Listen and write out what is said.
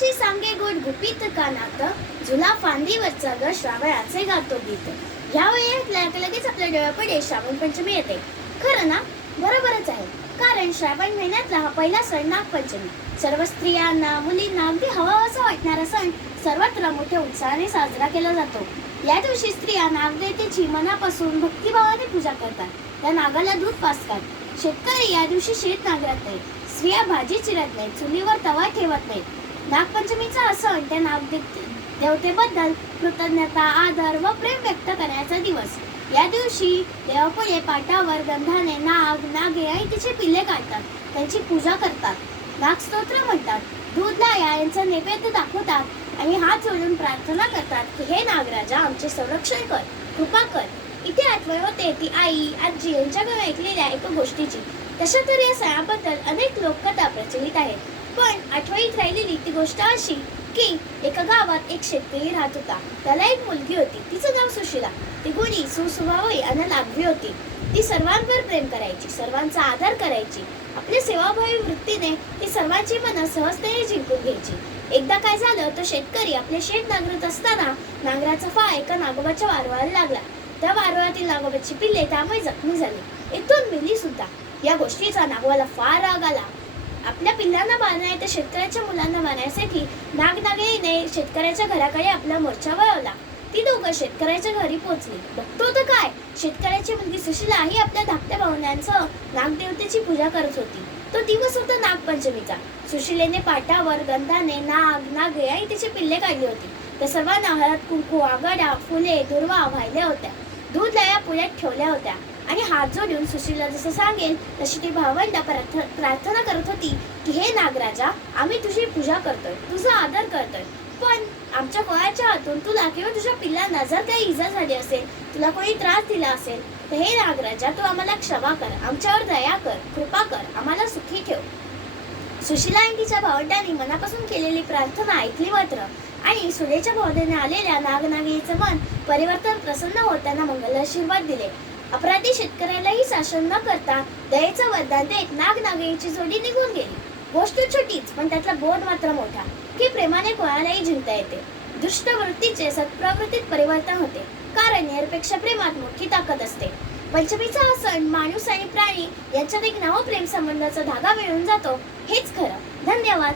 नागाची सांगे गोड गुपित कानात, झुला फांदीवरचा ग श्रावणाचे गातो गीत. यावेळी लगेच आपल्या डोळ्यापुढे श्रावण पंचमी येते. खरं ना? बरोबरच आहे, कारण श्रावण महिन्यातला हा पहिला सण नागपंचमी. सर्व स्त्रियांना, मुलींना अगदी हवाहवासा वाटणारा सण सर्वत्र मोठ्या उत्साहाने साजरा केला जातो. या दिवशी स्त्रिया नागदेवतेची मनापासून भक्तिभावाने पूजा करतात. त्या नागाला दूध पाजतात. शेतकरी या दिवशी शेत नांगरत नाहीत, स्त्रिया भाजी चिरत नाहीत, चुलीवर तवा ठेवत नाहीत. नागपंचमीचा हा सण त्या नागदेवतेबद्दल कृतज्ञता, आदर व प्रेम व्यक्त करण्याचा दिवस. या दिवशी देवापुढे पाटावर गंधाने नाग, नागे आणि तिचे पिल्ले काढतात. त्यांची पूजा करतात, नागस्तोत्र म्हणतात, दूध लाया यांचा नैवेद्य दाखवतात आणि हात जोडून प्रार्थना करतात की हे नागराजा आमचे संरक्षण कर, कृपा कर. इथे आठवण होते ती आई, आजी यांच्याकडून ऐकलेल्या एका गोष्टीची. तशा तर या सणाबद्दल अनेक लोककथा प्रचलित आहेत, पण आठवणीत राहिलेली ती गोष्ट अशी की एका गावात एक शेतकरी राहत होता. त्याला एक मुलगी होती. तिचं नाव सुशीला. ती गुणी, सुस्वभावी आणि लाघवी होती. ती सर्वांवर प्रेम करायची, सर्वांचा आदर करायची. आपल्या सेवाभावी वृत्तीने ती सर्वांची मनं सहजतेने जिंकून घ्यायची. एकदा काय झालं, तो शेतकरी आपले शेत नांगरत असताना नांगराचा फळा एका नागोबाच्या वारुळाला लागला. त्या वारुळातील नागोबाची पिल्ले त्यामुळे जखमी झाली, इथून मेली सुद्धा. या गोष्टीचा नागोबाला फार राग आला. आपल्या पिल्लांना मारण्या त्या शेतकऱ्याच्या मुलांना मारण्यासाठी नागनागेने शेतकऱ्याच्या घराकडे आपला मोर्चा वळवला. ती दोघं शेतकऱ्याच्या घरी पोहोचली. बघतो तर काय, शेतकऱ्याची मुलगी सुशीला ही आपल्या धाकट्या भावंडांसह नागदेवतेची पूजा करत होती. तो दिवस होता नागपंचमीचा. सुशीलेने पाटावर गंधाने नाग, नागे आणि तिचे पिल्ले काढली होती. त्या सर्वांना हळद, कुंकू, आघाड्या, फुले, दुर्वा वाहिल्या होत्या. दूध लाया पुढ्यात ठेवल्या होत्या आणि हात जोडून सुशीला जसं सांगेल तशी ती भावंडा प्रार्थना करत होती की हे नागराजा, आम्ही तुझी पूजा करतोय, तुझा आदर करतोय, पण आमच्या कोणाच्या हातून तुला किंवा तुझ्या पिल्लांना जर काही इजा झाली असेल, तुला कोणी त्रास दिला असेल, तर हे नागराजा तू आम्हाला क्षमा कर, आमच्यावर दया कर, कृपा कर, आम्हाला सुखी ठेव. सुशीला आणि तिच्या भावंडांनी मनापासून केलेली प्रार्थना ऐकली मात्र आणि सुनेच्या भावनेने आलेल्या नागनागेचं मन परिवर्तन प्रसन्न होत त्यांना मंगल आशीर्वाद दिले. अपराधी शेतकऱ्यालाही शासन न करता दयेचं वरदान देत नागनागेची जोडी निघून गेली. गोष्ट छोटीच, पण त्यातला बोध मात्र मोठा की प्रेमाने कोणालाही जिंकता येते. दुष्ट वृत्तीचे सत्प्रवृत्तीत परिवर्तन होते, कारण निरपेक्ष प्रेमात मोठी ताकद असते. पंचमीचा हा सण माणूस आणि प्राणी यांच्यात एक नवा प्रेम संबंधाचा धागा मिळून जातो, हेच खरं. धन्यवाद.